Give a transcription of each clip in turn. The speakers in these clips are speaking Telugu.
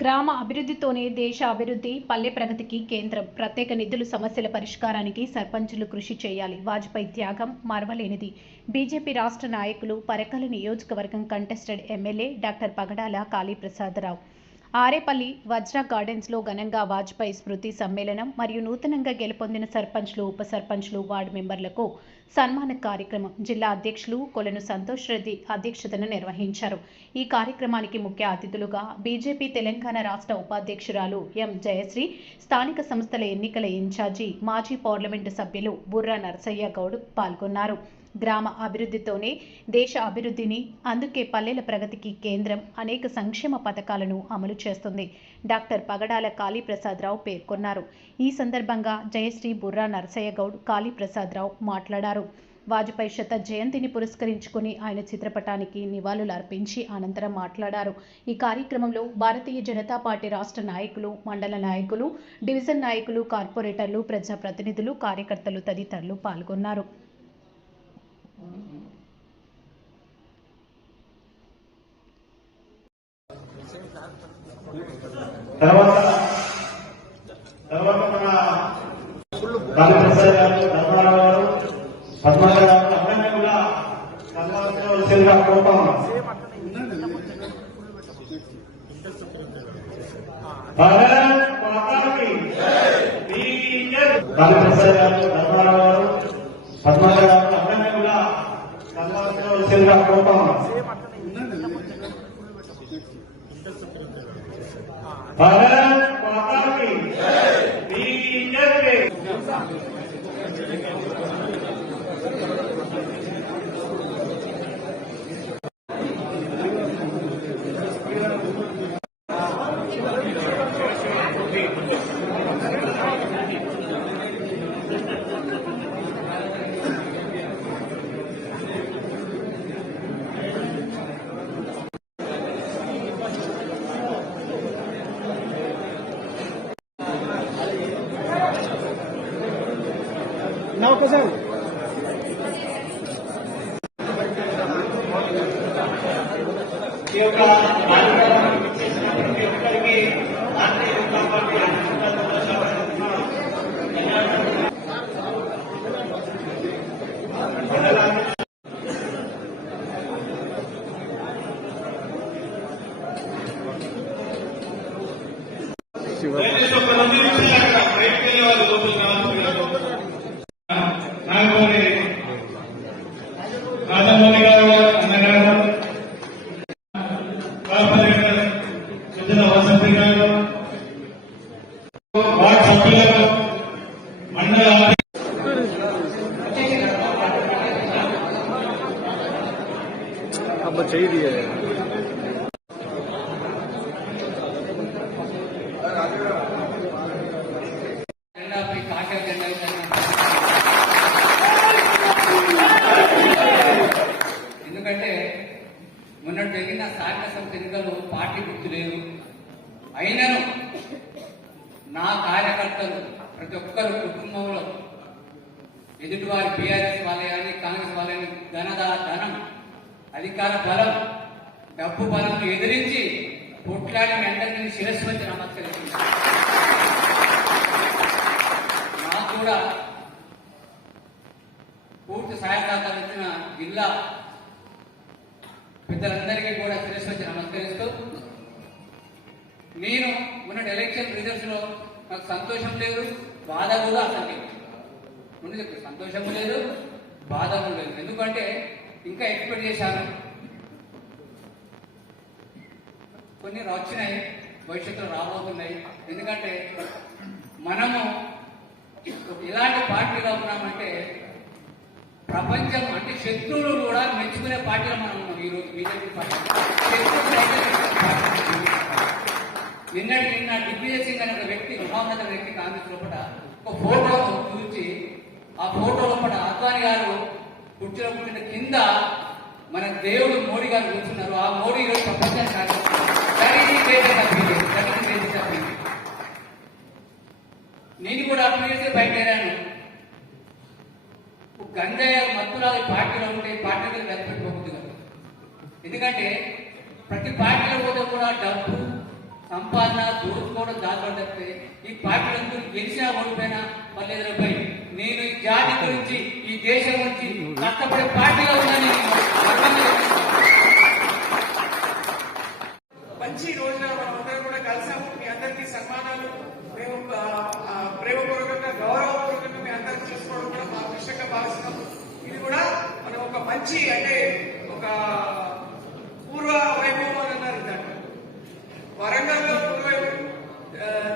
గ్రామ అభివృద్ధితోనే దేశ అభివృద్ధి పల్లె ప్రగతికి కేంద్రం. ప్రత్యేక నిధులు సమస్యల పరిష్కారానికి సర్పంచులు కృషి చేయాలి. వాజ్పేయి త్యాగం మరవలేనిది. బీజేపీ రాష్ట్ర నాయకులు పరకల నియోజకవర్గం contested MLA doctor Pagadala Kaliprasadarao. Arepalli Vajra గార్డెన్స్లో ఘనంగా వాజ్పేయి స్మృతి సమ్మేళనం మరియు నూతనంగా గెలుపొందిన సర్పంచ్లు ఉప సర్పంచ్లు వార్డు మెంబర్లకు సన్మాన కార్యక్రమం. జిల్లా అధ్యక్షులు కొలను సంతోష్ రెడ్డి అధ్యక్షతను నిర్వహించారు. ఈ కార్యక్రమానికి ముఖ్య అతిథులుగా బీజేపీ తెలంగాణ రాష్ట్ర ఉపాధ్యక్షురాలు ఎం. జయశ్రీ స్థానిక సంస్థల ఎన్నికల ఇన్ఛార్జి మాజీ పార్లమెంటు సభ్యులు బుర్రా నరసయ్య గౌడ్ పాల్గొన్నారు. గ్రామ అభివృద్ధితోనే దేశ అభివృద్ధిని అందుకే పల్లెల ప్రగతికి కేంద్రం అనేక సంక్షేమ పథకాలను అమలు చేస్తుంది. డాక్టర్ పగడాల కాళీప్రసాదరావు పేర్కొన్నారు. ఈ సందర్భంగా జయశ్రీ బుర్రా నరసయ్య గౌడ్ కాళీప్రసాదరావు మాట్లాడారు. వాజ్పేయి శత జయంతిని పురస్కరించుకుని ఆయన చిత్రపటానికి నివాళులు అర్పించి అనంతరం మాట్లాడారు. ఈ కార్యక్రమంలో భారతీయ జనతా పార్టీ రాష్ట్ర నాయకులు మండల నాయకులు డివిజన్ నాయకులు కార్పొరేటర్లు ప్రజాప్రతినిధులు కార్యకర్తలు తదితరులు పాల్గొన్నారు. తర్వాత తర్వాత మన రామప్రసాద్ గారు ధర్మారావు గారు పద్మారావు గారు అందరినీ కూడా సన్మానించవలసిందిగా కోరుతాము భారత్ మాతాకి రామప్రసాద్ గారు ధర్మారావు గారు పద్మారావు గారు అందరినీ కూడా Thank you. మాతాకి బీజేపీ ఈ యొక్క కార్యక్రమానికి చేసిన ప్రతి ఒక్కరికి భారతీయ జనతా పార్టీ ಕಾರ್ಯಕರ್ತರ ಸುದ್ದಿನ ವಸತಿಗಳು ವಾರ್ಡ್ ಸಭ್ಯುಗಳು ಮಂಡಲ अब चाहिए జరిగిన స్థానిక సంస్థ పార్టీ గుర్తు లేదు. అయినను నా కార్యకర్తలు ప్రతి ఒక్కరు కుటుంబంలో ఎదుటివారి బీఆర్ఎస్ వాళ్ళే కానీ కాంగ్రెస్ వాళ్ళని ధనదా ధనం అధికార బలం డబ్బు బలం ఎదిరించి పొట్లాడి వెంటనే శిరస్సు వచ్చి నమస్కరిస్తున్నాను. నాకు కూడా పూర్తి సహాయ సహకారం ఇచ్చిన జిల్లా పెద్దలందరికీ కూడా శిరస్సు వచ్చి నమస్కరిస్తూ నేను ఉన్న ఎలక్షన్ రిజల్ట్స్లో నాకు సంతోషం లేదు బాధ కూడా అసలు లేదు ముందు సంతోషం లేదు బాధ లేదు. ఎందుకంటే ఇంకా ఎక్స్పెక్ట్ చేశాను కొన్ని వచ్చినాయి భవిష్యత్తులో రాబోతున్నాయి. ఎందుకంటే మనము ఎలాంటి పార్టీలో ఉన్నామంటే ప్రపంచం అంటే శత్రువులు కూడా మెచ్చుకునే పార్టీలు మనం ఉన్నాం ఈరోజు బీజేపీ పార్టీ. శత్రువులు నిన్నటి నిన్న దిగ్విజయ్ సింగ్ అనే ఒక వ్యక్తి మహమ్మద్ వ్యక్తి కాంగ్రెస్ లోపల ఒక ఫోటో చూసి ఆ ఫోటో లోపల అద్వాని గారు కుర్చీలో కూర్చున్న కింద మన దేవుడు మోడీ గారు కూర్చున్నారు. ఆ మోడీ ఈరోజు ప్రపంచానికి నేను కూడా అప్లై the బయట గంజాయ మత్తులాగా పార్టీలో ఉంటే పార్టీ మీద ఎందుకంటే ప్రతి పార్టీలో పోతే కూడా డబ్బు సంపాదన దోచుకోవడం దాదాపు తప్పితే ఈ పార్టీలందరూ గెలిచినా ఓడిపోయినా పర్లేదు పై నేను ఈ జాతి గురించి ఈ దేశం గురించి కష్టపడే పార్టీలో ఉందని మంచి రోజున మనం అందరం కూడా కలిసాము. మీ అందరికీ సన్మానాలు. మేము ఆ, ఆ, ప్రేమపూర్వకంగా గౌరవపూర్వకంగా మీ అందరికి చేసుకోవడం కూడా మా విషయంగా భావిస్తున్నాం ఇది కూడా మనం ఒక మంచి అంటే ఒక పూర్వ వైభవం అని అన్నారు దాంట్లో వరంగల్లో పూర్వ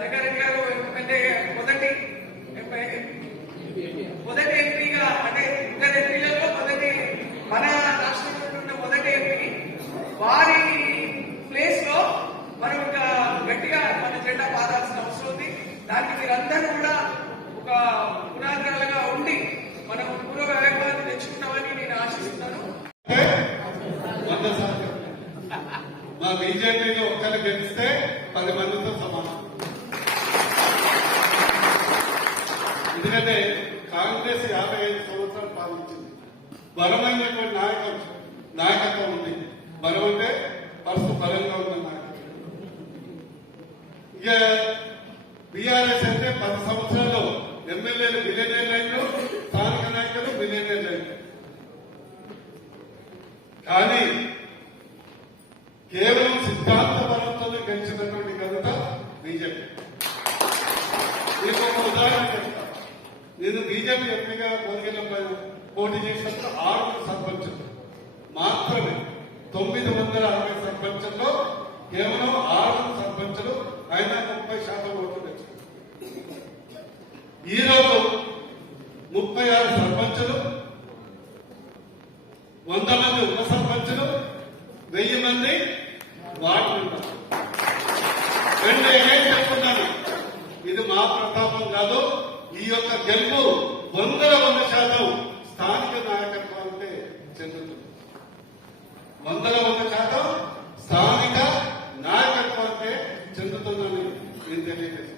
దగ్గర గారు ఎందుకంటే మొదటి మొదటి ఎంపీగా అంటే ఇద్దరు ఎంపీలలో మొదటి మన రాష్ట్రంలో ఉన్న మొదటి ఎంపీ. వారి ప్లేస్లో మనం ఒక గట్టిగా మన జెండా పాదాల్సిన అవసరం ఉంది. దానికి మీరందరూ కూడా ఒక మనం పూర్వ వైభవాన్ని తెచ్చుకుంటామని నేను ఆశిస్తున్నాను. మా బీజేపీలో ఒక్కరు గెలిస్తే పది మందితో సమానం. ఎందుకంటే కాంగ్రెస్ యాభై ఐదు సంవత్సరాలు పాలించింది. బలమైనటువంటి నాయకత్వం నాయకత్వం ఉంది. బలం అంటే పరుసు బలంగా ఉన్న నాయకత్వం. ఇక బీఆర్ఎస్ అంటే పది సంవత్సరాల్లో ఎమ్మెల్యేలు మిలియనీర్ లైన్లో నాయకులు మిలియనీర్ కానీ కేవలం సిద్ధాంత బలంతో గెలిచినటువంటి ఘనత బీజేపీ. మీకు ఒక ఉదాహరణ చెప్తా. నేను బీజేపీ ఎంపీగా పొందిన పోటీ చేసినప్పుడు ఆరుగురు సర్పంచులు. మాత్రమే. తొమ్మిది వందల అరవై సర్పంచుల్లో కేవలం ఆరుగురు సర్పంచులు ఆయన ముప్పై శాతం ఓట్లు తెచ్చారు. ఈరోజు ముప్పై ఆరు సర్పంచులు వంద మంది ఉప సర్పంచులు వెయ్యి మంది వార్డు మెంబర్స్. ఏం చెప్తున్నాను ఇది మా ప్రతాపం కాదు ఈ యొక్క గెలుపు వందల వంద శాతం స్థానిక నాయకత్వానికి చెందుతుంది. వందల వంద శాతం స్థానిక నాయకత్వాలకే చెందుతుందని నేను తెలియజేస్తాను.